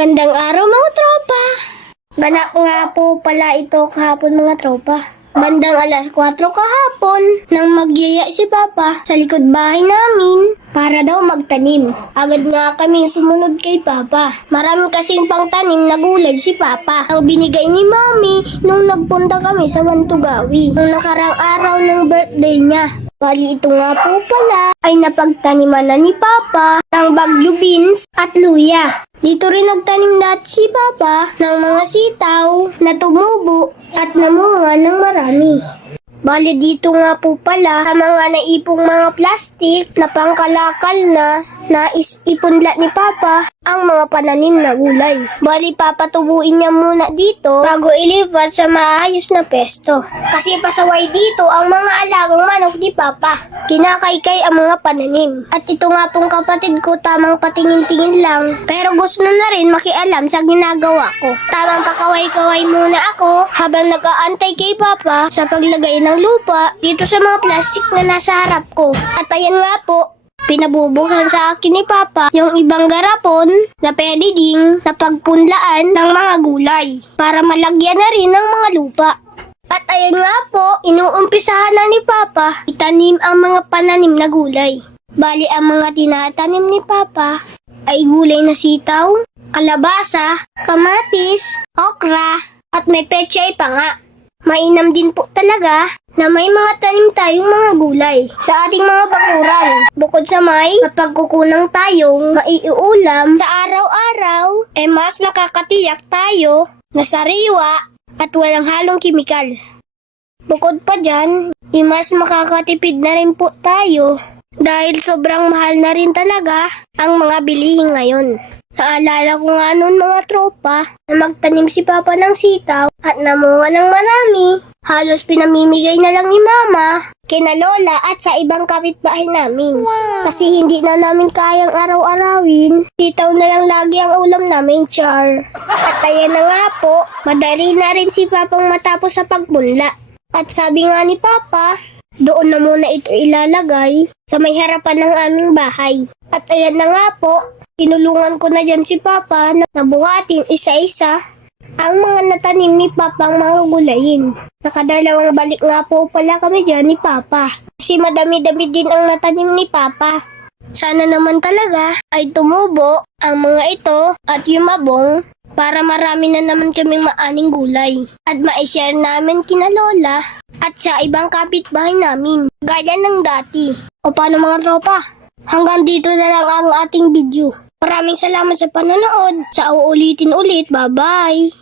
Gandang araw mga tropa! Ganak nga po pala ito kahapon mga tropa. Bandang alas 4 kahapon nang magyaya si Papa sa likod bahay namin para daw magtanim. Agad nga kami sumunod kay Papa. Marami kasing pangtanim na gulay si Papa. Ang binigay ni Mami nung nagpunta kami sa Wantugawi nung nakarang araw ng birthday niya. Bali ito nga po pala ay napagtaniman na ni Papa ng bagyo beans at luya. Dito rin nagtanim dati si Papa ng mga sitaw na tumubo at namunga ng marami. Bali dito nga po pala sa mga naipong mga plastik na pangkalakal na ipunla ni Papa ang mga pananim na gulay. Bali papatubuin niya muna dito bago ilipat sa maayos na pesto. Kasi pasaway dito ang mga alagang manok ni Papa. Kinakaykay ang mga pananim. At ito nga pong kapatid ko tamang patingin-tingin lang pero gusto na rin makialam sa ginagawa ko. Tamang pakaway-kaway muna ako habang nag-aantay kay Papa sa paglagay ng lupa dito sa mga plastik na nasa harap ko. At ayan nga po, pinabubuksan sa akin ni Papa yung ibang garapon na pwede ding napagpunlaan ng mga gulay para malagyan na rin ng mga lupa. At ayan nga po, inuumpisahan na ni Papa itanim ang mga pananim na gulay. Bali ang mga tinatanim ni Papa ay gulay na sitaw, kalabasa, kamatis, okra, at may pechay pa nga. Mainam din po talaga na may mga tanim tayong mga gulay sa ating mga bakuran. Bukod sa may mapagkukunang tayong maiuulam sa araw-araw, mas nakakatiyak tayo na sariwa at walang halong kimikal. Bukod pa dyan, mas makakatipid na rin po tayo dahil sobrang mahal na rin talaga ang mga bilihin ngayon. Naalala ko nga noon mga tropa na magtanim si Papa ng sitaw at namunga ng marami. Halos pinamimigay na lang ni Mama, kina Lola at sa ibang kapitbahay namin. Kasi hindi na namin kayang araw-arawin, sitaw na lang lagi ang ulam namin, char. At ayan na nga po, madali na rin si Papang matapos sa pagpunla. At sabi nga ni Papa, doon na muna ito ilalagay sa may harapan ng aming bahay. At ayan na nga po, tinulungan ko na dyan si Papa na nabuhatin isa-isa ang mga natanim ni Papa ang mga gulayin. Nakadalawang balik nga po pala kami dyan ni Papa. Kasi madami-dami din ang natanim ni Papa. Sana naman talaga ay tumubo ang mga ito at yumabong para marami na naman kaming maaning gulay. At ma-share namin kina Lola at sa ibang kapitbahay namin. Gaya ng dati. O paano mga tropa? Hanggang dito na lang ang ating video. Maraming salamat sa panonood. Sa uulitin ulit. Bye-bye!